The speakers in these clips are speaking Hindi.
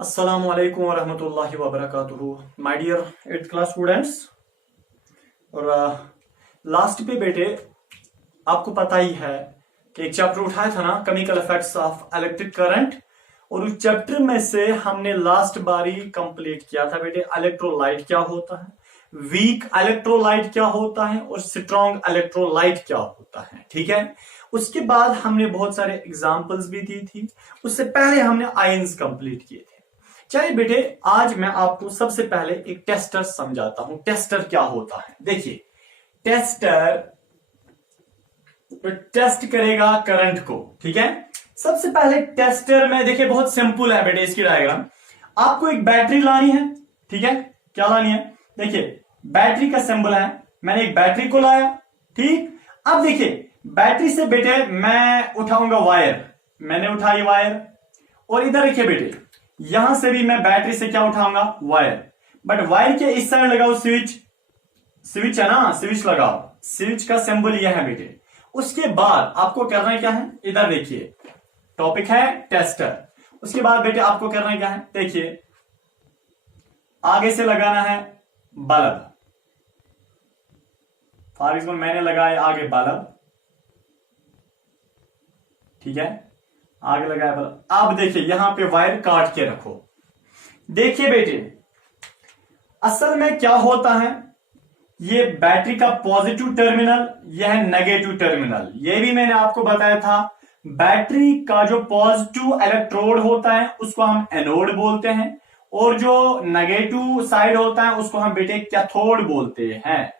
अस्सलामु अलैकुम वरहमतुल्लाहि वबरकातुहू। My dear 8th class students. और लास्ट पे बेटे आपको पता ही है कि एक चैप्टर उठाया था ना, chemical effects of electric current. और उस चैप्टर में से हमने लास्ट बारी कंप्लीट किया था बेटे इलेक्ट्रोलाइट क्या होता है, वीक इलेक्ट्रोलाइट क्या होता है और स्ट्रॉन्ग इलेक्ट्रोलाइट क्या होता है। ठीक है, उसके बाद हमने बहुत सारे एग्जांपल्स भी दी थी। उससे पहले हमने आयंस कंप्लीट किए थे। चलिए बेटे, आज मैं आपको सबसे पहले एक टेस्टर समझाता हूं। टेस्टर क्या होता है, देखिए टेस्टर तो टेस्ट करेगा करंट को। ठीक है, सबसे पहले टेस्टर में देखिए बहुत सिंपल है बेटे इसकी डायग्राम। आपको एक बैटरी लानी है। ठीक है, क्या लानी है, देखिए बैटरी का सिंबल है, मैंने एक बैटरी को लाया। ठीक, अब देखिए बैटरी से बेटे मैं उठाऊंगा वायर, मैंने उठाई वायर। और इधर देखिए बेटे यहां से भी मैं बैटरी से क्या उठाऊंगा, वायर। बट वायर के इस साइड लगाओ स्विच, स्विच है ना, स्विच लगाओ, स्विच का सिंबल यह है बेटे। उसके बाद आपको करना क्या है, इधर देखिए टॉपिक है टेस्टर। उसके बाद बेटे आपको करना क्या है, देखिए आगे से लगाना है बल्ब। फॉर एग्जाम्पल मैंने लगाया आगे बल्ब, ठीक है, आगे लगाया बल्ब। अब देखिए यहां पे वायर काट के रखो। देखिए बेटे असल में क्या होता है, ये बैटरी का पॉजिटिव टर्मिनल, यह है नेगेटिव टर्मिनल। ये भी मैंने आपको बताया था। बैटरी का जो पॉजिटिव इलेक्ट्रोड होता है उसको हम एनोड बोलते हैं, और जो नेगेटिव साइड होता है उसको हम बेटे कैथोड बोलते हैं।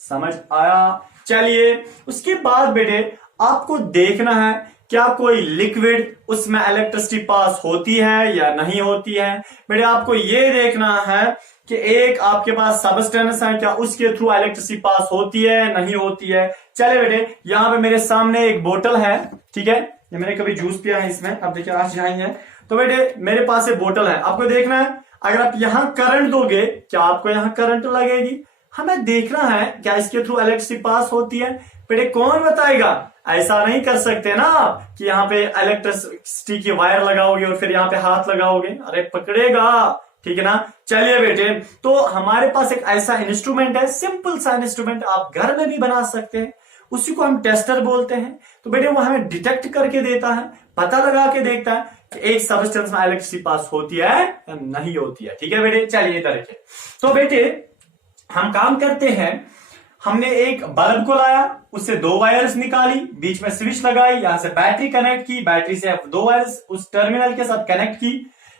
समझ आया। चलिए उसके बाद बेटे आपको देखना है क्या कोई लिक्विड उसमें इलेक्ट्रिसिटी पास होती है या नहीं होती है। बेटे आपको यह देखना है कि एक आपके पास सबस्टेंस है, क्या उसके थ्रू इलेक्ट्रिसिटी पास होती है नहीं होती है। चले बेटे यहां पे मेरे सामने एक बोतल है, ठीक है, ये मैंने कभी जूस पिया है इसमें। अब देखिए आज जाएंगे तो बेटे मेरे पास एक बोतल है, आपको देखना है अगर आप यहां करंट दोगे क्या आपको यहां करंट लगेगी। हमें देखना है क्या इसके थ्रू इलेक्ट्रिसिटी पास होती है। बेटे कौन बताएगा, ऐसा नहीं कर सकते ना आप कि यहाँ पे इलेक्ट्रिसिटी की वायर लगाओगे और फिर यहाँ पे हाथ लगाओगे, अरे पकड़ेगा। ठीक है ना। चलिए बेटे तो हमारे पास एक ऐसा इंस्ट्रूमेंट है, सिंपल सा इंस्ट्रूमेंट, आप घर में भी बना सकते हैं, उसी को हम टेस्टर बोलते हैं। तो बेटे वो हमें डिटेक्ट करके देता है, पता लगा के देखता है कि एक सबस्टेंस में इलेक्ट्रिसिटी पास होती है या नहीं होती है। ठीक है बेटे, चलिए इधर देखिए। तो बेटे हम काम करते हैं, हमने एक बल्ब को लाया, उससे दो वायर्स निकाली, बीच में स्विच लगाई, यहां से बैटरी कनेक्ट की, बैटरी से दो वायर्स उस टर्मिनल के साथ कनेक्ट की।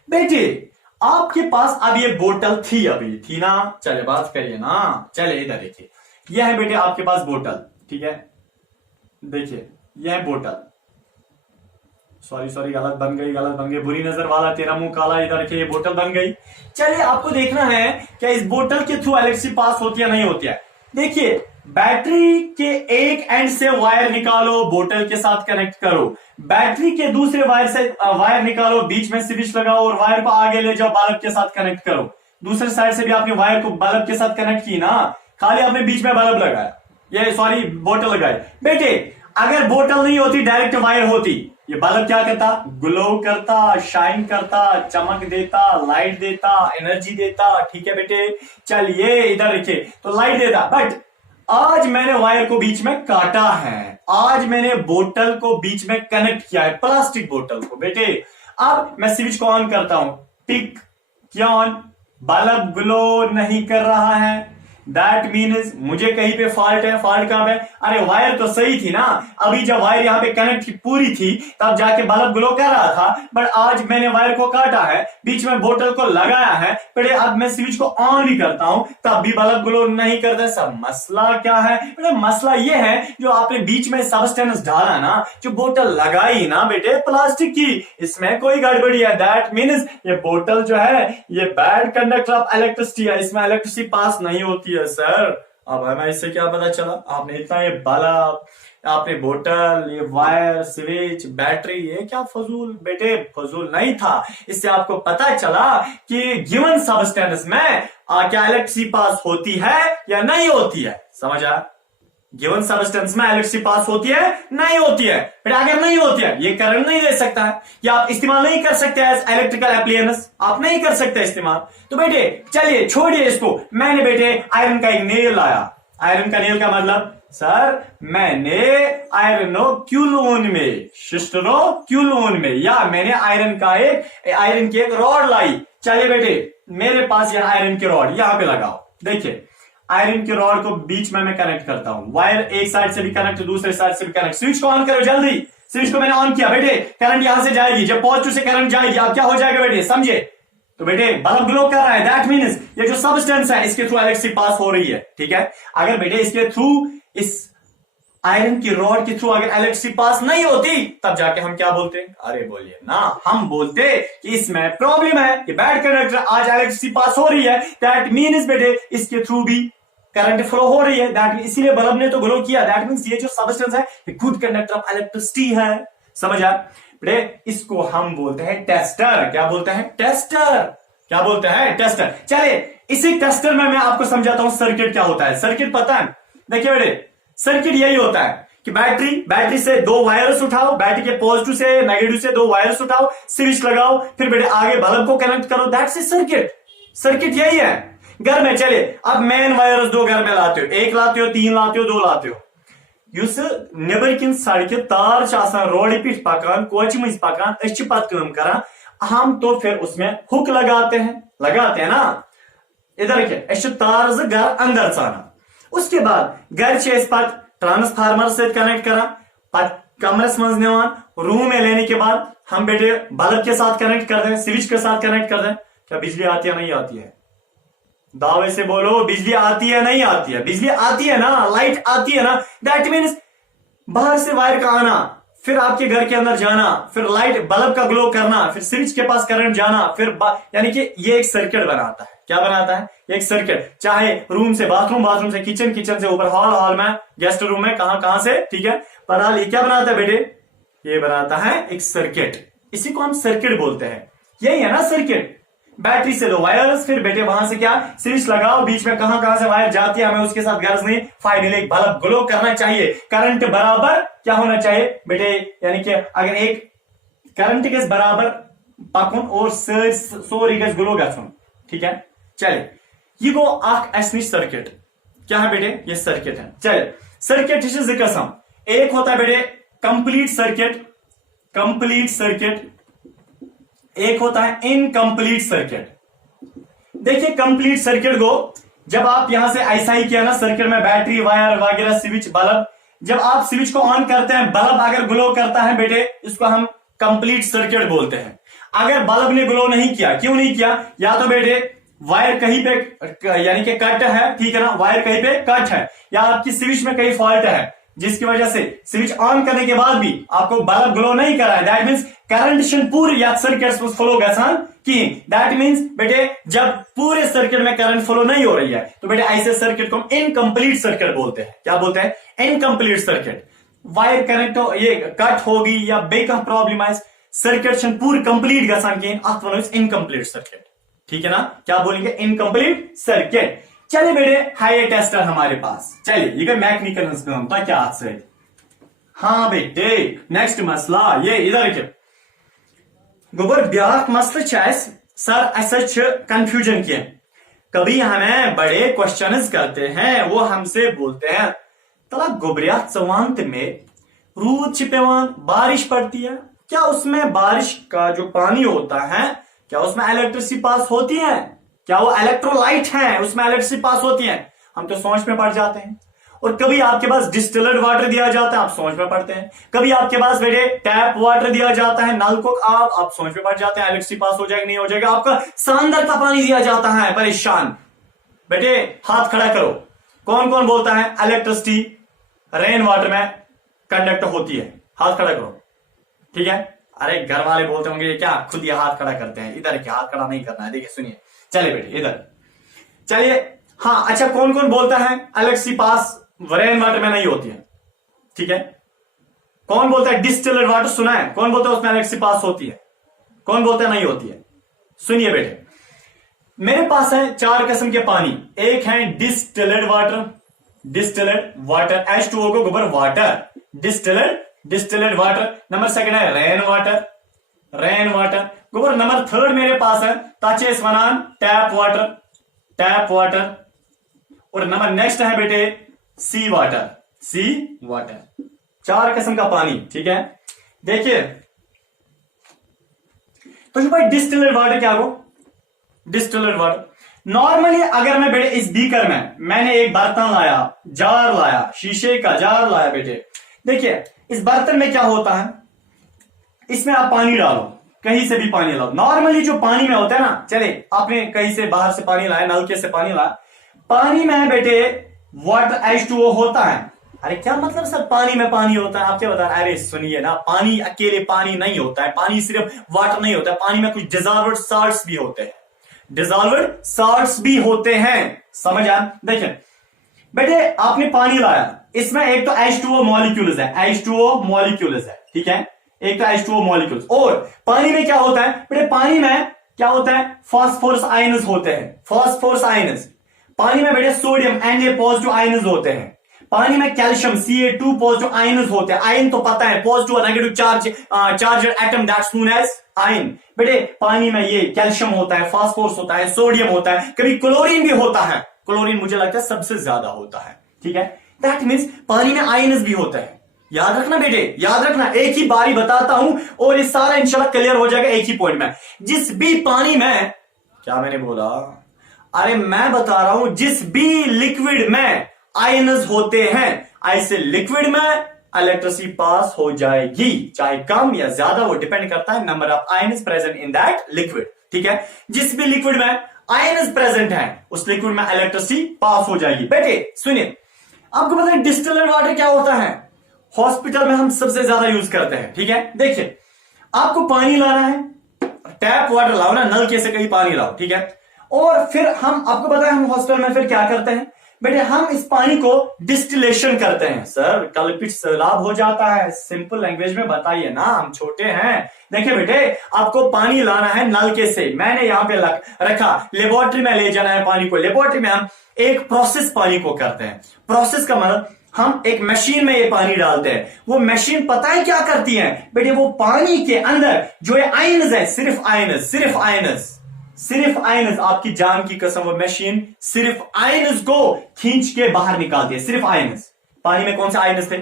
बेटे आपके पास अब ये बोतल थी, अभी थी ना, चले बात करिए ना। चले इधर देखिए, यह है बेटे आपके पास बोतल। ठीक है, देखिए यह है बोतल। सॉरी गलत बन गई, बुरी नजर वाला तेरा मुंह काला। इधर देखिए ये बोतल बन गई। चलिए आपको देखना है क्या इस बोतल के थ्रू इलेक्ट्रिसिटी पास होती है नहीं होती है। देखिए बैटरी के एक एंड से वायर निकालो, बोतल के साथ कनेक्ट करो, बैटरी के दूसरे वायर से वायर निकालो, बीच में स्विच लगाओ और वायर को आगे ले जाओ, बल्ब के साथ कनेक्ट करो। दूसरे साइड से भी आपने वायर को बल्ब के साथ कनेक्ट की ना, खाली आपने बीच में बल्ब लगाया, ये सॉरी बोतल लगाई। बेटे अगर बोतल नहीं होती, डायरेक्ट वायर होती, ये बल्ब क्या करता, ग्लो करता, शाइन करता, चमक देता, लाइट देता, एनर्जी देता। ठीक है बेटे, चलिए इधर देखिए तो लाइट देता। बट आज मैंने वायर को बीच में काटा है, आज मैंने बोतल को बीच में कनेक्ट किया है, प्लास्टिक बोतल को। बेटे अब मैं स्विच को ऑन करता हूं, टिक किया ऑन, बल्ब ग्लो नहीं कर रहा है, दैट मीन्स मुझे कहीं पे फॉल्ट है। फॉल्ट कहां पे, अरे वायर तो सही थी ना, अभी जब वायर यहाँ पे कनेक्ट पूरी थी तब जाके बल्ब ग्लो कर रहा था। बट आज मैंने वायर को काटा है, बीच में बोतल को लगाया है, बेटे अब मैं स्विच को ऑन भी करता हूं तब भी बल्ब ग्लो नहीं करता। सब मसला क्या है बेटे, मसला ये है जो आपने बीच में सबस्टेंस डाला ना, जो बोतल लगाई ना बेटे प्लास्टिक की, इसमें कोई गड़बड़ी है। दैट मीन्स ये बोतल जो है ये बैड कंडक्टर ऑफ इलेक्ट्रिसिटी है, इसमें इलेक्ट्रिसिटी पास नहीं होती है सर। अब हमें इससे क्या पता चला, आपने इतना ये बल्ब, आपने बोतल, ये वायर, स्विच, बैटरी, ये क्या फजूल, बेटे फजूल नहीं था। इससे आपको पता चला कि गिवन सबस्टेंस में क्या इलेक्ट्रिसिटी पास होती है या नहीं होती है। समझ आया। गिवन सब्सटेंस में इलेक्ट्रिसिटी पास होती है नहीं होती है? फिर अगर नहीं होती है ये करंट नहीं दे सकता है, या आप इस्तेमाल नहीं कर सकते एज इलेक्ट्रिकल अप्लायंस, आप नहीं कर सकते इस्तेमाल। तो बेटे चलिए छोड़िए इसको, मैंने बेटे आयरन का एक नेल लाया। आयरन का नेल का मतलब सर मैंने आयरनो क्यूलोन में, सिस्टरो क्यूलोन में, या मैंने आयरन की एक रॉड लाई। चलिए बेटे मेरे पास यह आयरन की रॉड यहां पे लगाओ। देखिए आयरन की रॉड को बीच में मैं कनेक्ट करता हूं, वायर एक साइड से भी कनेक्ट दूसरे साइड से भी कनेक्ट। स्विच को ऑन करो जल्दी, स्विच को मैंने ऑन किया बेटे, करंट यहां से जाएगी, जब पॉजिटिव से करंट जाएगी अब क्या हो जाएगा बेटे समझे? तो बेटे बल्ब ग्लो कर रहा है, दैट मीन्स ये जो सब्सटेंस है इसके थ्रू इलेक्ट्रिसिटी पास हो रही है, ठीक है। अगर बेटे इसके थ्रू, इस आयरन की रॉड के थ्रू अगर इलेक्ट्रिसिटी पास नहीं होती तब जाके हम क्या बोलते? अरे बोलिए ना, हम बोलते कि इसमें प्रॉब्लम है, ये बैड कंडक्टर, आज इलेक्ट्रिसिटी पास हो रही है, दैट मीन्स बेटे इसके थ्रू भी करंट फ्लो हो रही है, दैट मीन इसीलिए बल्ब ने तो ग्लो किया, दैट मीन्स ये जो सब्सटेंस है ये गुड कंडक्टर ऑफ इलेक्ट्रिसिटी है। समझ आया बेटे? इसको हम बोलते हैं टेस्टर। क्या बोलते हैं? टेस्टर। क्या बोलते हैं? टेस्टर। चलिए इसी टेस्टर में मैं आपको समझाता हूं सर्किट क्या होता है। सर्किट पता है? देखिए बेटे सर्किट यही होता है कि बैटरी से दो वायर्स उठाओ, बैटरी के पॉजिटिव से नेगेटिव से दो वायर्स उठाओ, स्विच लगाओ, फिर बेटे आगे बल्ब को कनेक्ट करो, दैट्स इज सर्किट। सर्किट यही है। घर में चले अब मेन वायर्स दो घर में लाते हो, एक लाते हो, तीन लाते हो, दो लाते हो, युस नेबर किन सड़क तार रोड पे पकान, कोच मज पकान, पत हम तो फिर उसमें हुक लगाते हैं ना। इधर क्या तार घर अंदर चाना, उसके बाद घर ट्रांसफार्मर से कनेक्ट करा, कमरस मज निवान, रूम में लेने के बाद हम बेटे बल्ब के साथ कनेक्ट कर दें, स्विच के साथ कनेक्ट कर दें। क्या बिजली आती है नहीं आती है? दावे से बोलो बिजली आती है नहीं आती है? बिजली आती है ना, लाइट आती है ना। दैट मीन्स बाहर से वायर का आना, फिर आपके घर के अंदर जाना, फिर लाइट बल्ब का ग्लो करना, फिर स्विच के पास करंट जाना, फिर यानी कि ये एक सर्किट बनाता है। क्या बनाता है? एक सर्किट। चाहे रूम से बाथरूम, बाथरूम से किचन, किचन से ऊपर हॉल, हॉल में गेस्ट रूम में, कहां से, ठीक है। पर ये क्या बनाता है बेटे? ये बनाता है एक सर्किट। इसी को हम सर्किट बोलते हैं। यही है ना सर्किट। बैटरी से लो वायर्स, फिर बेटे वहां से क्या स्विच लगाओ, बीच में कहां से वायर जाती है हमें उसके साथ गर्ज नहीं, फाइनली एक बल्ब ग्लो करना चाहिए। करंट बराबर क्या होना चाहिए बेटे? यानी कि अगर एक करंट के बराबर पकुन और सोरी गज ग्लो गन, ठीक है। चले ये गो सर्किट। क्या है बेटे? ये सर्किट है। चले सर्किट जी कसम, एक होता है बेटे कंप्लीट सर्किट, कंप्लीट सर्किट, एक होता है इनकम्प्लीट सर्किट। देखिए कंप्लीट सर्किट को जब आप यहां से ऐसा ही किया ना, सर्किट में बैटरी, वायर वगैरह, स्विच, बल्ब, जब आप स्विच को ऑन करते हैं, बल्ब अगर ग्लो करता है बेटे, इसको हम कंप्लीट सर्किट बोलते हैं। अगर बल्ब ने ग्लो नहीं किया, क्यों नहीं किया? या तो बेटे वायर कहीं पे यानी कि कट है, ठीक है ना, वायर कहीं पे कट है, या आपकी स्विच में कहीं फॉल्ट है जिसकी वजह से स्विच ऑन करने के बाद भी आपको बल्ब ग्लो नहीं कर रहा है। दैट मीन्स करंट पूरे या सर्किट फ्लो गसान की। दैट मीन्स बेटे जब पूरे सर्किट में करंट फ्लो नहीं हो रही है तो बेटे ऐसे सर्किट को इनकम्प्लीट सर्किट बोलते हैं। क्या बोलते हैं? Incomplete circuit. वायर कनेक्ट हो, ये कट होगी या बेका प्रॉब्लम है, सर्किट पूरी कंप्लीट गसान की, इनकम्प्लीट सर्किट। ठीक है ना? क्या बोलेंगे? Incomplete circuit. चलिए बेटे है ये टेस्टर हमारे पास। चलिए ये मैकेनिकल काम तो क्या हाथ से। हाँ बेटे नेक्स्ट मसला ये इधर के गोबर ब्याक मसला सर कंफ्यूजन किए। कभी हमें बड़े क्वेश्चंस करते हैं, वो हमसे बोलते हैं तला गोबरिया चवांत में रूद छिपेवान बारिश पड़ती है, क्या उसमें बारिश का जो पानी होता है क्या उसमें इलेक्ट्रिसिटी पास होती है? क्या वो इलेक्ट्रोलाइट है उसमें इलेक्ट्रिसिटी पास होती है? हम तो सोच में पड़ जाते हैं। और कभी आपके पास डिस्टिल्ड वाटर दिया जाता है, आप सोच में पड़ते हैं। कभी आपके पास बेटे टैप वाटर दिया जाता है, नल को आप सोच में पड़ जाते हैं इलेक्ट्रिसिटी पास हो जाएगा नहीं हो जाएगा। आपका समंदर का पानी दिया जाता है, परेशान। बेटे हाथ खड़ा करो, कौन कौन बोलता है इलेक्ट्रिसिटी रेन वाटर में कंडक्ट होती है? हाथ खड़ा करो, ठीक है। अरे घर वाले बोलते होंगे क्या खुद ये हाथ खड़ा करते हैं, इधर क्या हाथ खड़ा नहीं करना है। देखिए सुनिए, चलिए बेटे इधर चलिए। हाँ अच्छा, कौन कौन बोलता है इलेक्ट्रिसिटी पास रेन वाटर में नहीं होती है? ठीक है। कौन बोलता है डिस्टिल्ड वाटर? सुना है? कौन बोलता है उसमें इलेक्ट्रिसिटी पास होती है? कौन बोलता है नहीं होती है? सुनिए बेटे, मेरे पास है 4 किस्म के पानी। एक है डिस्टिल्ड वाटर, डिस्टिलेड वाटर, H2O को गोबर वाटर, डिस्टिलेड वाटर। नंबर सेकंड है रेन वाटर गोबर। नंबर थर्ड मेरे पास है ताचे वनान टैप वाटर। और नंबर नेक्स्ट है बेटे सी वाटर। 4 किस्म का पानी, ठीक है। देखिए तो भाई डिस्टिलेड वाटर क्या हो, डिस्टिलेड वाटर नॉर्मली अगर मैं बेटे इस बीकर में मैंने एक बर्तन लाया, जार लाया, शीशे का जार लाया बेटे, देखिए इस बर्तन में क्या होता है, इसमें आप पानी डालो, कहीं से भी पानी लाओ। नॉर्मली जो पानी में होता है ना, चले आपने कहीं से बाहर से पानी लाया, नलके से पानी लाया, पानी में बेटे वाटर H2O होता है। अरे क्या मतलब सर पानी में पानी होता है, आप क्या बता रहे हैं? अरे सुनिए ना, पानी अकेले पानी नहीं होता है, पानी सिर्फ वाटर नहीं होता है, पानी में कुछ डिजॉल्व्ड साल्ट्स भी होते हैं, समझ आया? देखिए बेटे आपने पानी लाया, इसमें एक तो H2O मॉलिक्यूल्स है, ठीक है, एक तो H2O मॉलिक्यूल्स। और पानी में क्या होता है बेटे, पानी में क्या होता है, फास्फोरस आयन्स होते हैं, पानी में बेटे सोडियम Na पॉजिटिव आयन्स होते हैं, पानी में कैल्शियम Ca2 पॉजिटिव आयन्स होते हैं। आयन तो पता है, पॉजिटिव और negative charge atom, that's known as ion. बेटे पानी में ये कैल्शियम होता है, फास्फोरस होता है, सोडियम होता है, कभी क्लोरीन भी होता है, क्लोरीन मुझे लगता है सबसे ज्यादा होता है, ठीक है। दैट मीन्स पानी में आयन्स भी होता है। याद रखना बेटे, याद रखना, एक ही बारी बताता हूं और ये सारा इंशाल्लाह क्लियर हो जाएगा एक ही पॉइंट में। जिस भी पानी में, क्या मैंने बोला, अरे मैं बता रहा हूं जिस भी लिक्विड में आयन्स होते हैं, ऐसे लिक्विड में इलेक्ट्रिसिटी पास हो जाएगी, चाहे कम या ज्यादा, वो डिपेंड करता है number of ions present in that liquid, ठीक है। जिस भी लिक्विड में आयन्स प्रेजेंट है उस लिक्विड में इलेक्ट्रिसिटी पास हो जाएगी। बेटे सुनिए, आपको पता है डिस्टिलेड वाटर क्या होता है, हॉस्पिटल में हम सबसे ज्यादा यूज करते हैं, ठीक है। देखिए आपको पानी लाना है, टैप वाटर लाओ ना, नलके से कहीं पानी लाओ, ठीक है। और फिर हम, आपको पता है हम हॉस्पिटल में फिर क्या करते हैं बेटे, हम इस पानी को डिस्टिलेशन करते हैं। सर कल्पित सैलाब हो जाता है, सिंपल लैंग्वेज में बताइए ना, हम छोटे हैं। देखिए बेटे आपको पानी लाना है नलके से, मैंने यहां पे रखा, लेबोरेटरी में ले जाना है पानी को, लेबोरेटरी में हम एक प्रोसेस पानी को करते हैं। प्रोसेस का मतलब हम एक मशीन में ये पानी डालते हैं, वो मशीन पता है क्या करती है बेटे, वो पानी के अंदर जो ये आयन्स है, सिर्फ आयन्स, आपकी जान की कसम, वो मशीन सिर्फ आयन्स को खींच के बाहर निकालती है, सिर्फ आयन्स। पानी में कौन से आयन्स थे,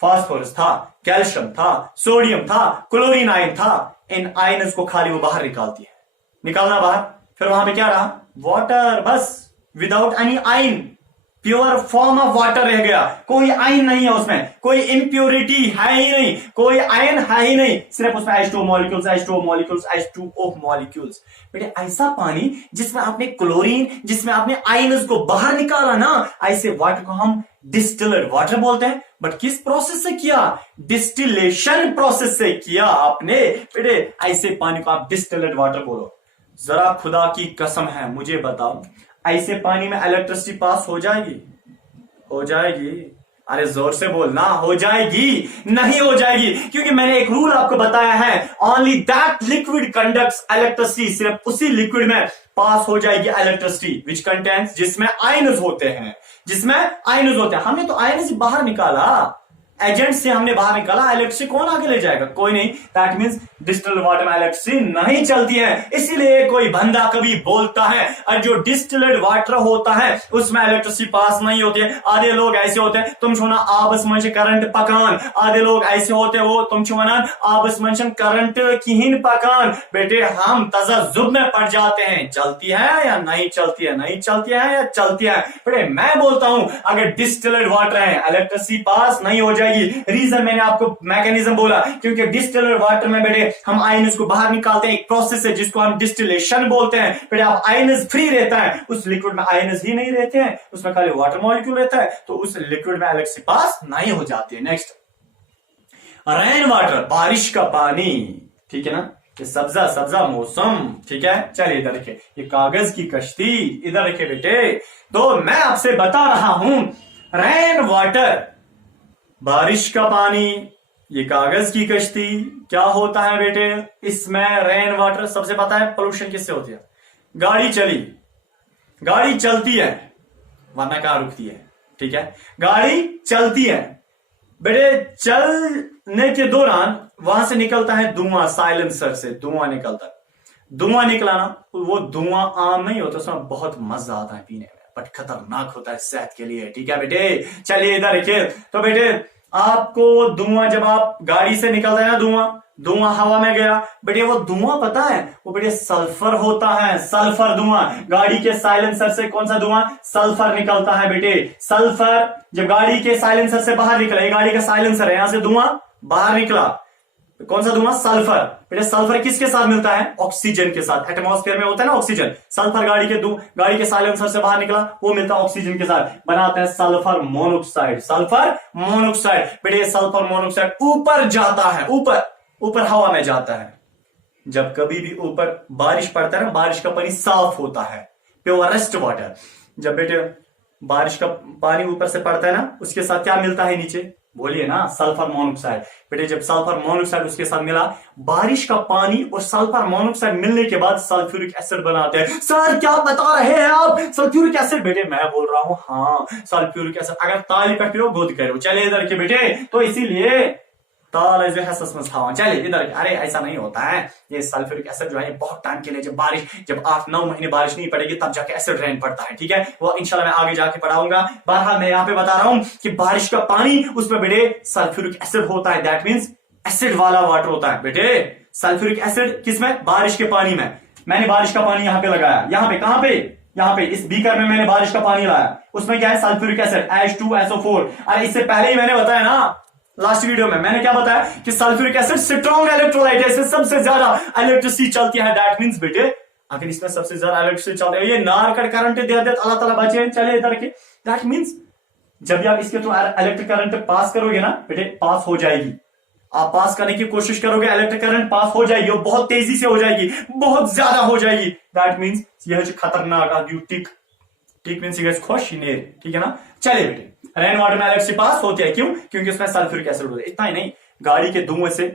फास्फोरस था, कैल्शियम था, सोडियम था, क्लोरीन आयन था, इन आयन्स को खाली वो बाहर निकालती है, निकालना बाहर, फिर वहां पे क्या रहा, वाटर, बस without any ion, pure form of water रह गया, कोई आयन नहीं है उसमें, कोई इम्प्योरिटी है ही नहीं, कोई आयन है ही नहीं, सिर्फ उसमें H2O मॉलिक्यूल्स। बेटे ऐसा पानी जिसमें आपने क्लोरीन, जिसमें आपने आयन्स को बाहर निकाला ना, ऐसे वाटर को हम डिस्टिलेड वाटर बोलते हैं। बट किस प्रोसेस से किया, डिस्टिलेशन प्रोसेस से किया आपने बेटे, ऐसे पानी को आप डिस्टिलेड वाटर बोलो। जरा खुदा की कसम है मुझे बताओ, ऐसे पानी में इलेक्ट्रिसिटी पास हो जाएगी? अरे जोर से बोलना, हो जाएगी? नहीं हो जाएगी, क्योंकि मैंने एक रूल आपको बताया है, only that liquid conducts electricity, सिर्फ उसी लिक्विड में पास हो जाएगी इलेक्ट्रिसिटी विच कंटेन्स, जिसमें आयन्स होते हैं, हमने तो आयन्स बाहर निकाला, एजेंट से हमने बाहर निकाला, इलेक्ट्रिसिटी कौन आगे ले जाएगा, कोई नहीं। दैट मींस डिस्टिल्ड वाटर में इलेक्ट्रिसिटी नहीं चलती है, इसीलिए कोई बंदा कभी बोलता है और जो डिस्टिल्ड वाटर होता है उसमें इलेक्ट्रिसिटी पास नहीं होती है। आधे लोग ऐसे होते हैं, तुम छो ना आबस मंच करंट पकान, आधे लोग ऐसे होते हैं, वो तुम छो ना आबस मंचन करंट किहिन पकान। बेटे हम तज़ब्ज़ुब में पड़ जाते हैं, चलती है या नहीं चलती है, नहीं चलती है या चलती है। बेटे मैं बोलता हूं अगर डिस्टिल्ड वाटर है इलेक्ट्रिसिटी पास नहीं हो जाएगी। रीजन मैंने आपको मैकेनिज्म बोला, क्योंकि डिस्टिल्ड वाटर में बेटे हम आयन्स को बाहर निकालते हैं, एक प्रोसेस है जिसको हम डिस्टिलेशन बोलते हैं। बेटे आप आयन्स फ्री रहता है, उस लिक्विड में आयन्स ही नहीं रहते हैं, उसमें खाली वाटर मॉलिक्यूल रहता है, तो उस लिक्विड में इलेक्ट्रिसिटी पास नहीं हो जाती है। नेक्स्ट रेन वाटर, बारिश का पानी, ठीक है ना, ये सब्जा मौसम, ठीक है। चलिए इधर रखे, ये कागज की कश्ती इधर रखे बेटे। तो मैं आपसे बता रहा हूं रेन वाटर, बारिश का पानी, ये कागज की कश्ती, क्या होता है बेटे इसमें रेन वाटर। सबसे पता है पोल्यूशन किससे होती है, गाड़ी चलती है वरना कहां रुकती है, ठीक है, गाड़ी चलती है बेटे, चलने के दौरान वहां से निकलता है धुआं, साइलेंसर से धुआं निकलता है। धुआं निकला ना, वो धुआं आम नहीं होता, उसमें बहुत मजा आता है पीने में, बट खतरनाक होता है सेहत के लिए। ठीक है बेटे, चलिए इधर देखिए। तो बेटे आपको धुआं, जब आप गाड़ी से निकलता है ना धुआं हवा में गया बेटे, वो धुआं पता है वो बेटे सल्फर होता है, सल्फर धुआं। गाड़ी के साइलेंसर से कौन सा धुआं? सल्फर निकलता है बेटे। सल्फर जब गाड़ी के साइलेंसर से बाहर निकला, ये गाड़ी का साइलेंसर है, यहां से धुआं बाहर निकला, कौन सा धुआं? सल्फर। बेटे सल्फर किसके साथ मिलता है? ऑक्सीजन के साथ। एटमॉस्फेयर में होता है ना ऑक्सीजन, सल्फर गाड़ी के साइलेंसर से बाहर निकला, वो मिलता है ऑक्सीजन के साथ, बनाते हैं सल्फर मोनोऑक्साइड। सल्फर मोनोऑक्साइड बेटे, सल्फर मोनोऑक्साइड ऊपर जाता है, ऊपर हवा में जाता है। जब कभी भी ऊपर बारिश पड़ता है ना, बारिश का पानी साफ होता है, प्योरेस्ट वाटर। जब बेटे बारिश का पानी ऊपर से पड़ता है ना, उसके साथ क्या मिलता है नीचे? बोलिए ना, सल्फर मोनोऑक्साइड। बेटे जब सल्फर मोनोऑक्साइड उसके साथ मिला, बारिश का पानी और सल्फर मोनोऑक्साइड मिलने के बाद सल्फ्यूरिक एसिड बनाते हैं। सर क्या बता रहे हैं आप? Sulphuric acid? बेटे मैं बोल रहा हूं, हाँ सल्फ्यूरिक एसिड। अगर ताली पे फिरो गोद करो। चले इधर के बेटे, तो इसीलिए ताल जो है ससमस खावा। चलिए इधर। अरे ऐसा नहीं होता है, ये सल्फ्यूरिक एसिड जो है बहुत टाइम के लिए, जब 8-9 महीने बारिश नहीं पड़ेगी तब जाके एसिड रेन पड़ता है। ठीक है, वो इंशाल्लाह मैं आगे जाके पढ़ाऊंगा। बहरहाल मैं यहाँ पे बता रहा हूं कि बारिश का पानी, उसमें बेटे सल्फ्यूरिक एसिड होता है, दैट मीन्स एसिड वाला वाटर होता है। बेटे सल्फ्यूरिक एसिड किसमें? बारिश के पानी में। मैंने बारिश का पानी यहाँ पे लगाया, यहाँ पे, कहां पे? यहाँ पे इस बीकर में मैंने बारिश का पानी लाया, उसमें क्या है? Sulphuric acid H2SO4। अरे इससे पहले ही मैंने बताया ना, लास्ट वीडियो में मैंने क्या बताया कि सल्फ्यूरिक एसिड स्ट्रॉन्ग इलेक्ट्रोलाइट है, इससे सबसे ज्यादा इलेक्ट्रिसिटी चलती है। दैट मींस बेटे अगर इसमें सबसे ज्यादा इलेक्ट्रिसिटी चलती है, ये नार का करंट दे दे अल्लाह ताला बचे। चले इधर के, दैट मींस जब भी आप इसके थ्रू इलेक्ट्रिक करंट पास करोगे ना बेटे, पास हो जाएगी। आप पास करने की कोशिश करोगे, इलेक्ट्रिक करंट पास हो जाएगी, और बहुत तेजी से हो जाएगी, बहुत ज्यादा हो जाएगी। दैट मींस यह खतरनाक टिक मीन्स खुश नेर। ठीक है ना। चले बेटे, रेन वाटर में इलेक्ट्रिसिटी पास होती है, क्यों? क्योंकि उसमें सल्फ्यूरिक एसिड होता है। इतना ही नहीं, गाड़ी के धुएं से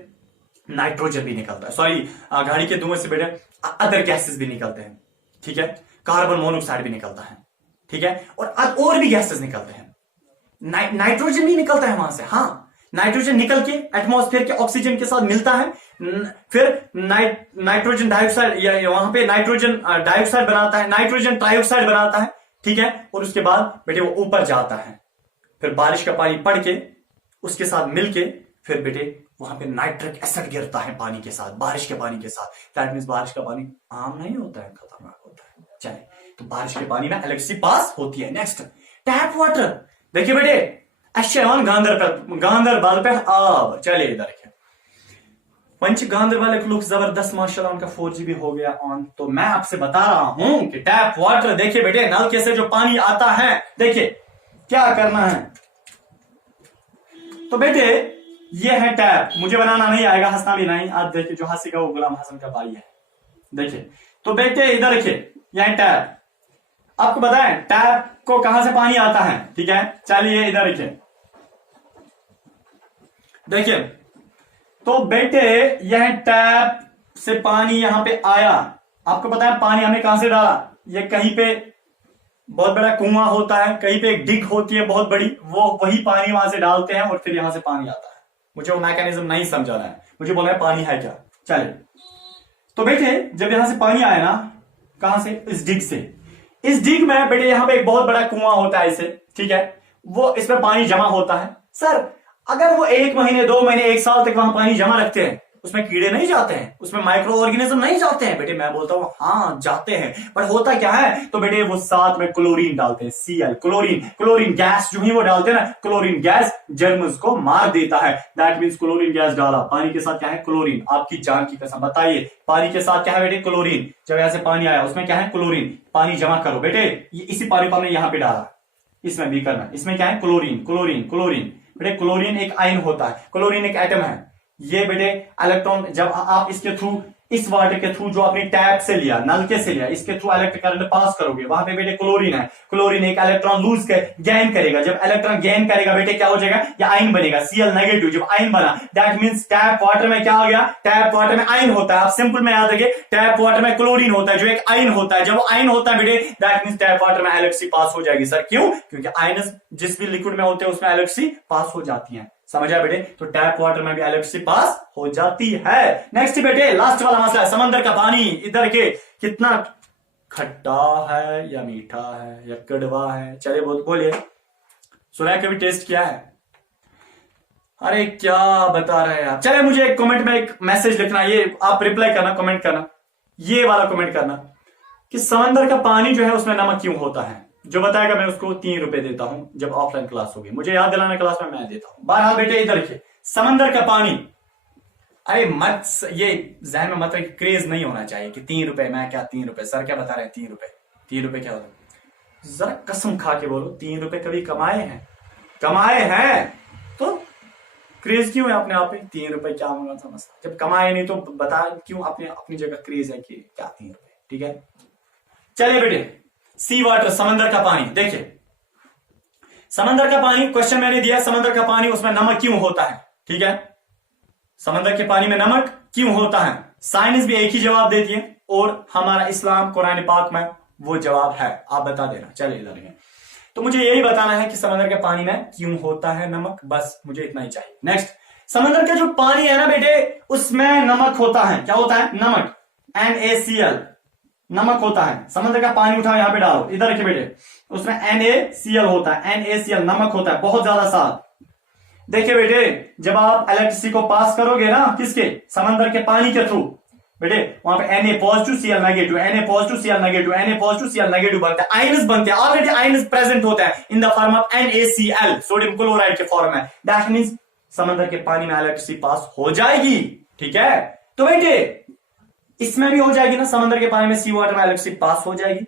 नाइट्रोजन भी निकलता है, सॉरी गाड़ी के धुएं से बेटे अदर गैसेस भी निकलते हैं। ठीक है, कार्बन मोनोऑक्साइड भी निकलता है। ठीक है, और भी गैसेस निकलते हैं। नाइट्रोजन भी निकलता है वहां से। हाँ, नाइट्रोजन निकल के एटमॉस्फेयर के ऑक्सीजन के साथ मिलता है, फिर नाइट्रोजन डाइऑक्साइड, वहां पे नाइट्रोजन डाइऑक्साइड बनाता है, नाइट्रोजन ट्राइऑक्साइड बनाता है। ठीक है, और उसके बाद बेटे वो ऊपर जाता है, फिर बारिश का पानी पड़ के उसके साथ मिलके फिर बेटे वहां पे नाइट्रिक एसिड गिरता है पानी के साथ, बारिश के पानी के साथ। दैट मींस बारिश का पानी आम नहीं होता है, खतरनाक होता है। चले, तो बारिश के पानी में इलेक्ट्रिसिटी पास होती है। Next, tap water. देखिए बेटे, अश्यवन गांधरबल पे आब। चले इधर के पंच गांधरबल एक लोग जबरदस्त माशाल्लाह, उनका 4G हो गया ऑन। तो मैं आपसे बता रहा हूं कि टैप वाटर, देखिए बेटे नलके से जो पानी आता है, देखिए क्या करना है। तो बेटे ये है टैप, मुझे बनाना नहीं आएगा, हंसना भी नहीं। आप देखिए जो हंसेगा वो गुलाम हसन का भाई है। देखिए तो बेटे इधर देखिए, यह टैप। आपको बताएं टैप को कहां से पानी आता है? ठीक है, चलिए इधर देखिए। देखिए तो बेटे यह टैप से पानी यहां पे आया। आपको पता है पानी हमने कहां से डाला? ये कहीं पे बहुत बड़ा कुआं होता है, कहीं पे एक डिग होती है बहुत बड़ी, वो वही पानी वहां से डालते हैं और फिर यहां से पानी आता है। मुझे वो मैकेनिज्म नहीं समझाना है, मुझे बोलना है पानी है क्या। चलिए, तो बेटे जब यहां से पानी आया ना, कहां से? इस डिग से। इस डिग में बेटे यहां पे एक बहुत बड़ा कुआं होता है इसे, ठीक है, वो इसमें पानी जमा होता है। सर अगर वो 1 महीने 2 महीने 1 साल तक वहां पानी जमा रखते हैं, उसमें कीड़े नहीं जाते हैं, उसमें माइक्रो ऑर्गेनिज्म नहीं जाते हैं? बेटे मैं बोलता हूं हाँ जाते हैं, पर होता क्या है? तो बेटे वो साथ में क्लोरीन डालते हैं, Cl, क्लोरीन गैस जो ही वो डालते हैं ना, क्लोरीन गैस जर्म्स को मार देता है। दैट मींस क्लोरीन गैस डाला, पानी के साथ क्या है? क्लोरीन। आपकी जान की कसम बताइए, पानी के साथ क्या है बेटे? क्लोरीन। जब यहां से पानी आया उसमें क्या है? क्लोरीन। पानी जमा करो बेटे, इसी पानी को हमने यहां पे डाला, इसमें बीकर में, इसमें क्या है? क्लोरीन। बेटे क्लोरीन एक आयन होता है, क्लोरीन एक एटम है। ये बेटे इलेक्ट्रॉन, जब आप इसके थ्रू इस वाटर के थ्रू जो आपने टैप से लिया, नलके से लिया, इसके थ्रू इलेक्ट्रिक करंट पास करोगे, वहां पे बेटे क्लोरीन है, क्लोरीन एक इलेक्ट्रॉन लूज गेन करेगा, जब इलेक्ट्रॉन गेन करेगा बेटे क्या हो जाएगा, या आयन बनेगा Cl नेगेटिव। जब आयन बना दैट मींस टैप वाटर में क्या हो गया, टैप वाटर में आयन होता है। आप सिंपल में याद रखिए, टैप वाटर में क्लोरीन होता है जो एक आयन होता है, जब आयन होता है बेटे दैट मींस टैप वाटर में इलेक्ट्रिसिटी पास हो जाएगी। सर क्यों? क्योंकि आयन जिस भी लिक्विड में होते हैं उसमें इलेक्ट्रिसिटी पास हो जाती है। समझ आया बेटे? तो टैप वाटर में भी इलेक्ट्रिसिटी पास हो जाती है। नेक्स्ट बेटे लास्ट वाला मसला है, समंदर का पानी इधर के कितना खट्टा है या मीठा है या कड़वा है? चलिए बोलिए, सुना है कभी, टेस्ट किया है? अरे क्या बता रहे हैं आप? चले मुझे एक कमेंट में एक मैसेज लिखना, ये आप रिप्लाई करना, कमेंट करना, ये वाला कमेंट करना कि समंदर का पानी जो है उसमें नमक क्यों होता है। जो बताएगा मैं उसको 3 रुपए देता हूं जब ऑफलाइन क्लास होगी। मुझे याद दिलाना क्लास में मैं देता हूं। बहरहाल बेटे इधर देखिए, समंदर का पानी, अरे मत ये जहन में मत क्रेज नहीं होना चाहिए कि 3 रुपए, मैं क्या 3 रुपए, सर क्या बता रहे हैं 3 रुपए, 3 रुपए क्या होता है? जरा कसम खा के बोलो 3 रुपए कभी कमाए हैं? कमाए हैं तो क्रेज क्यों है अपने आप में? 3 रुपए क्या होगा था मसला, जब कमाए नहीं तो बता क्यों अपनी जगह क्रेज है कि क्या 3 रुपए। ठीक है, चलिए बेटे सी वाटर, समंदर का पानी। देखिए समंदर का पानी, क्वेश्चन मैंने दिया समंदर का पानी, उसमें नमक क्यों होता है? ठीक है, समंदर के पानी में नमक क्यों होता है? साइंस भी एक ही जवाब देती है और हमारा इस्लाम कुरान पाक में वो जवाब है, आप बता देना। चलिए इधर, तो मुझे यही बताना है कि समंदर के पानी में क्यों होता है नमक, बस मुझे इतना ही चाहिए। नेक्स्ट, समंदर का जो पानी है ना बेटे उसमें नमक होता है। क्या होता है? नमक, NaCl, नमक होता है। समंदर का पानी उठाओ यहां पे डालो, इधर रखिए बेटे, उसमें NaCl होता है, NaCl नमक होता है, बहुत ज्यादा साथ। देखिए बेटे जब आप इलेक्ट्रिसिटी को पास करोगे ना किसके, समंदर के पानी के थ्रू, बेटे वहां पे Na positive Cl negative, Na positive Cl negative, Na positive Cl negative बनता है, आयन्स बनते हैं, ऑलरेडी आयन्स प्रेजेंट होता है in the form of NaCl, sodium chloride के फॉर्म में। दैट मींस समंदर के पानी में इलेक्ट्रिसिटी पास हो जाएगी। ठीक है, तो बेटे इसमें भी हो जाएगी ना, समंदर के पानी में सी वाटर में इलेक्ट्रिसिटी पास हो जाएगी।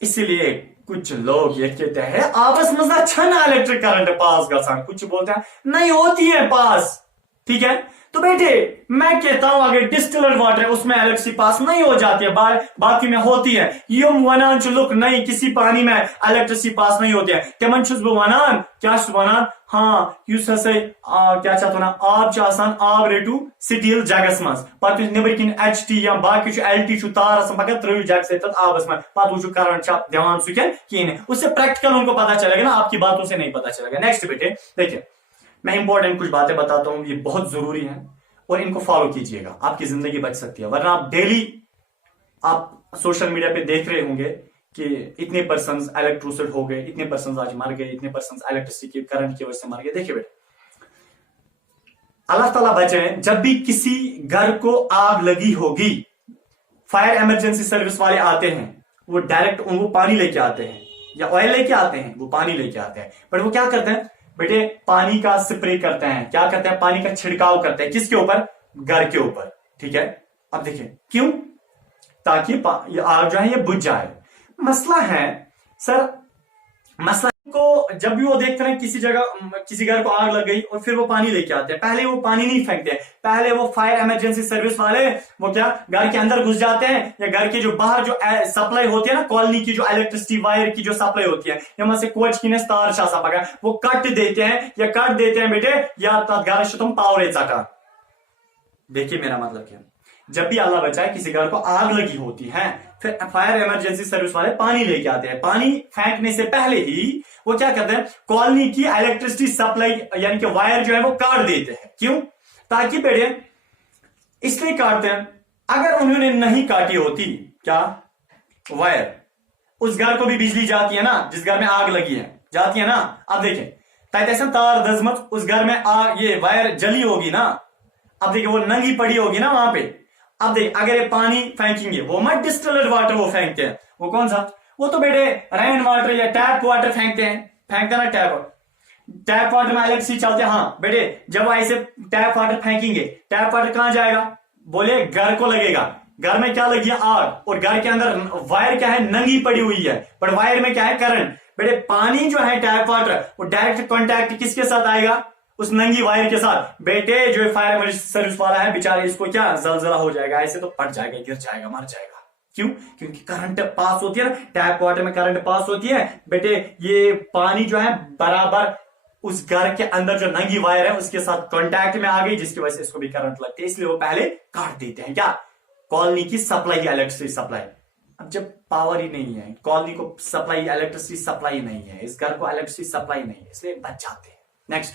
इसलिए कुछ लोग ये कहते हैं आपस में अच्छा ना इलेक्ट्रिक करंट पास कर, कुछ बोलते हैं नहीं होती है पास। ठीक है, तो बेटे मैं कहता हूं अगर डिस्टिलर वाटर है उसमें इलेक्ट्रिसिटी पास नहीं हो जाती है, बाकी में होती है। यम वनान लुक नहीं, किसी पानी में इलेक्ट्रिसिटी पास नहीं होती है। तमन छुस वनान क्या वनान, हाँ युस हसे क्या चाहता ना आप आसान आब रेटू स्टील जगस मज पत नबर किन HT या बाकी LT तार पका त्रु जग से आबस में पत वो करंट दिवान सुन कहें, उससे प्रैक्टिकल उनको पता चलेगा ना, आपकी बातों से नहीं पता चलेगा। नेक्स्ट बेटे देखिए मैं इंपॉर्टेंट कुछ बातें बताता हूं, ये बहुत जरूरी है और इनको फॉलो कीजिएगा, आपकी जिंदगी बच सकती है। वरना आप डेली आप सोशल मीडिया पे देख रहे होंगे कि इतने पर्सन्स इलेक्ट्रोसिट हो गए, इतने पर्सन्स आज मर गए, इतने पर्सन्स इलेक्ट्रिसिटी की करंट की वजह से मर गए। देखिए बेटे अल्लाह ताला बचाए, जब भी किसी घर को आग लगी होगी फायर इमरजेंसी सर्विस वाले आते हैं, वो डायरेक्ट वो पानी लेके आते हैं या ऑयल लेके आते हैं, वो पानी लेके आते हैं। बट वो क्या करते हैं बेटे, पानी का स्प्रे करते हैं, क्या करते हैं, पानी का छिड़काव करते हैं, किसके ऊपर, घर के ऊपर। ठीक है, अब देखिए क्यों, ताकि आग जो है ये बुझ जाए। मसला है सर, मसला को जब भी वो देखते हैं किसी जगह किसी घर को आग लग गई और फिर वो पानी लेके आते हैं, पहले वो पानी नहीं फेंकते, पहले वो फायर इमरजेंसी सर्विस वाले वो क्या घर के अंदर घुस जाते हैं या घर के जो बाहर जो सप्लाई होती है ना, कॉलोनी की जो इलेक्ट्रिसिटी वायर की जो सप्लाई होती है, यहाँ से कोच की तार शासा पका वो कट देते हैं या काट देते हैं बेटे, या घर से तुम पावर चका। देखिए मेरा मतलब क्या, जब भी अल्लाह बचाए किसी घर को आग लगी होती है, फिर फायर इमरजेंसी सर्विस वाले पानी लेके आते हैं। पानी फेंकने से पहले ही वो क्या करते हैं, कॉलोनी की इलेक्ट्रिसिटी सप्लाई यानी कि वायर जो है वो काट देते हैं। क्यों, ताकि बेटे इसलिए काटते हैं, अगर उन्होंने नहीं काटी होती क्या वायर, उस घर को भी बिजली जाती है ना, जिस घर में आग लगी है जाती है ना। अब देखें तैसे तार दजमत उस घर में आग ये वायर जली होगी ना, अब देखिए वो नंगी पड़ी होगी ना वहां पे। अब देख अगर ये पानी फेंकेंगे, वो मत डिस्टिलर वाटर वो फेंकते हैं, वो कौन सा, वो तो बेटे रेन वाटर या टैप वाटर फेंकते हैं, फेंकते ना टैप वाटर में इलेक्ट्रिसिटी चलते हैं। हाँ बेटे जब ऐसे टैप वाटर फेंकेंगे, टैप वाटर कहां जाएगा, बोले घर को लगेगा, घर में क्या लगी है, आग, और घर के अंदर वायर क्या है, नंगी पड़ी हुई है, पर वायर में क्या है, करंट। बेटे पानी जो है टैप वाटर वो डायरेक्ट कॉन्टैक्ट किसके साथ आएगा, उस नंगी वायर के साथ। बेटे जो फायर इमरजेंसी सर्विस वाला है बेचारे, इसको क्या जलजला हो जाएगा, ऐसे तो फट जाएगा, गिर जाएगा, मर जाएगा। क्यों? क्योंकि करंट पास होती है ना, टैप वाटर में करंट पास होती है बेटे, ये पानी जो है बराबर उस घर के अंदर जो नंगी वायर है उसके साथ कांटेक्ट में आ गई, जिसकी वजह से इसको भी करंट लगती है, इसलिए वो पहले काट देते हैं। क्या? कॉलोनी की सप्लाई, इलेक्ट्रिसिटी सप्लाई। अब जब पावर ही नहीं है, कॉलोनी को सप्लाई, इलेक्ट्रिसिटी सप्लाई नहीं है, इस घर को इलेक्ट्रिसिटी सप्लाई नहीं है, इसलिए बच जाते हैं। नेक्स्ट,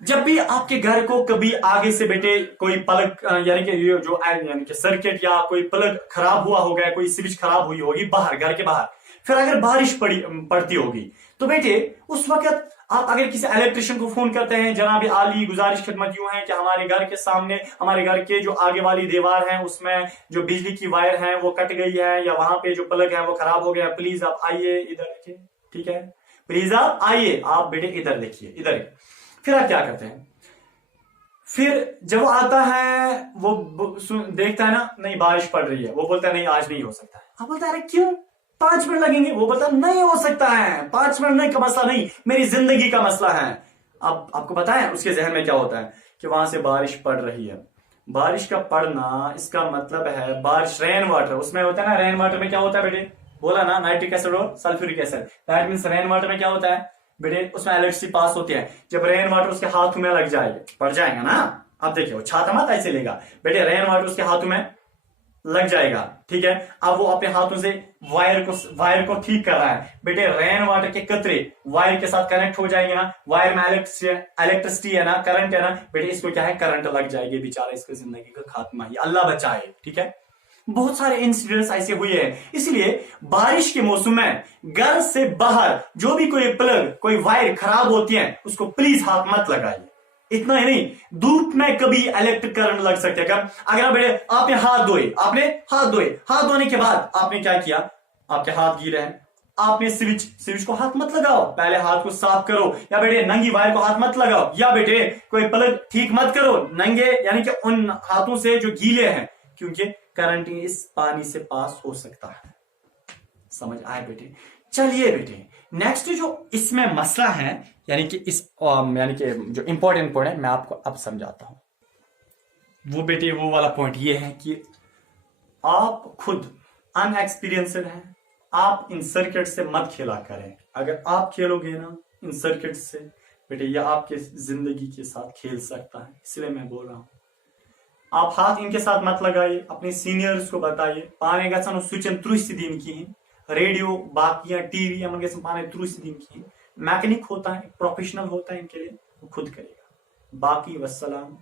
जब भी आपके घर को कभी आगे से बेटे कोई प्लग यानी कि जो यानी कि सर्किट या कोई प्लग खराब हुआ होगा, कोई स्विच खराब हुई होगी बाहर, घर के बाहर, फिर अगर बारिश पड़ती होगी तो बेटे उस वक्त आप अगर किसी इलेक्ट्रिशियन को फोन करते हैं, जनाब आली गुजारिश खिदमत यूं है कि हमारे घर के सामने, हमारे घर के जो आगे वाली दीवार है उसमें जो बिजली की वायर है वो कट गई है, या वहां पे जो प्लग है वो खराब हो गया, प्लीज आप आइए इधर देखिए, ठीक है, प्लीज आप आइए, आप बेटे इधर देखिए, इधर। फिर आप क्या करते हैं? फिर जब वो आता है वो देखता है ना, नहीं बारिश पड़ रही है, वो बोलता है नहीं आज नहीं हो सकता है। आप बोलता है अरे क्यों, 5 मिनट लगेंगे, वो बोलता नहीं हो सकता है, 5 मिनट नहीं का मसला नहीं, मेरी जिंदगी का मसला है। अब आपको पता है उसके जहन में क्या होता है कि वहां से बारिश पड़ रही है। बारिश का पड़ना इसका मतलब है बारिश, रेन वाटर, उसमें होता है ना, रेन वाटर में क्या होता है बेटे, बोला ना, नाइट्रिक एसिड और sulphuric acid, that means rain water में क्या होता है बेटे, उसमें इलेक्ट्रिसिटी पास होती है। जब रेन वाटर उसके हाथ में लग जाएगा, पड़ जाएगा ना, अब देखिए वो छाता मत ऐसे लेगा बेटे, रेन वाटर उसके हाथों में लग जाएगा, ठीक है। अब वो अपने हाथों से वायर को ठीक कर रहा है बेटे, रेन वाटर के कतरे वायर के साथ कनेक्ट हो जाएंगे ना, वायर में इलेक्ट्रिसिटी है ना, करंट है ना बेटे, इसको क्या है, करंट लग जाएगी, बेचारा इसकी जिंदगी का खात्मा ही, अल्लाह बचाए, ठीक है। बहुत सारे इंसिडेंट्स ऐसे हुए हैं। इसलिए बारिश के मौसम में घर से बाहर जो भी कोई प्लग, कोई वायर खराब होती है उसको प्लीज हाथ मत लगाइए। इतना ही नहीं, धूप में कभी इलेक्ट्रिक करंट लग सकते हैं। अगर बेटे आपने हाथ धोए, हाथ धोने के बाद आपने क्या किया, आपके हाथ गीले हैं, आपने स्विच को हाथ मत लगाओ, पहले हाथ को साफ करो, या बेटे नंगी वायर को हाथ मत लगाओ, या बेटे कोई प्लग ठीक मत करो नंगे, यानी कि उन हाथों से जो गीले हैं, क्योंकि करंट इस पानी से पास हो सकता है। समझ आए बेटे? चलिए बेटे, नेक्स्ट जो इसमें मसला है, यानी कि इस यानी कि जो इंपॉर्टेंट पॉइंट है मैं आपको अब समझाता हूं। वो बेटे वो वाला पॉइंट ये है कि आप खुद अनएक्सपीरियंस्ड हैं, आप इन सर्किट से मत खेला करें। अगर आप खेलोगे ना इन सर्किट से बेटे, यह आपके जिंदगी के साथ खेल सकता है, इसलिए मैं बोल रहा हूं आप हाथ इनके साथ मत लगाइए, अपने सीनियर्स को बताइए, पाने गसन स्विच त्रुस दिन की रेडियो बाकी टीवी अमन गसन पाने त्रुस दिन की, मैकेनिक होता है, प्रोफेशनल होता है इनके लिए, वो खुद करेगा। बाकी वस्सलाम।